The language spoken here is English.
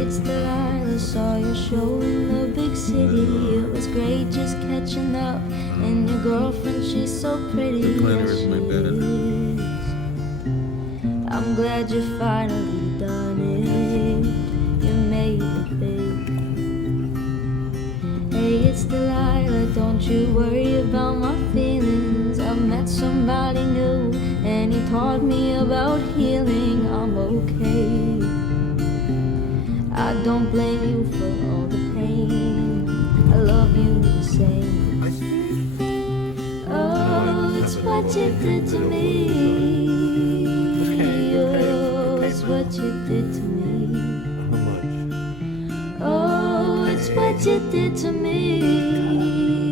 it's Delilah. Saw your show in the big city. It was great just catching up. And your girlfriend, she's so pretty. Recliner Yes, is she my bed. is. I'm glad you finally done it. You made it big. Hey, it's Delilah. Don't you worry about my feelings. I met somebody new, and he taught me about healing. I'm okay. I don't blame you for all the pain. I love you the same. Oh, it's what you did to me. Oh, it's what you did to me. How much? Oh, it's what you did to me.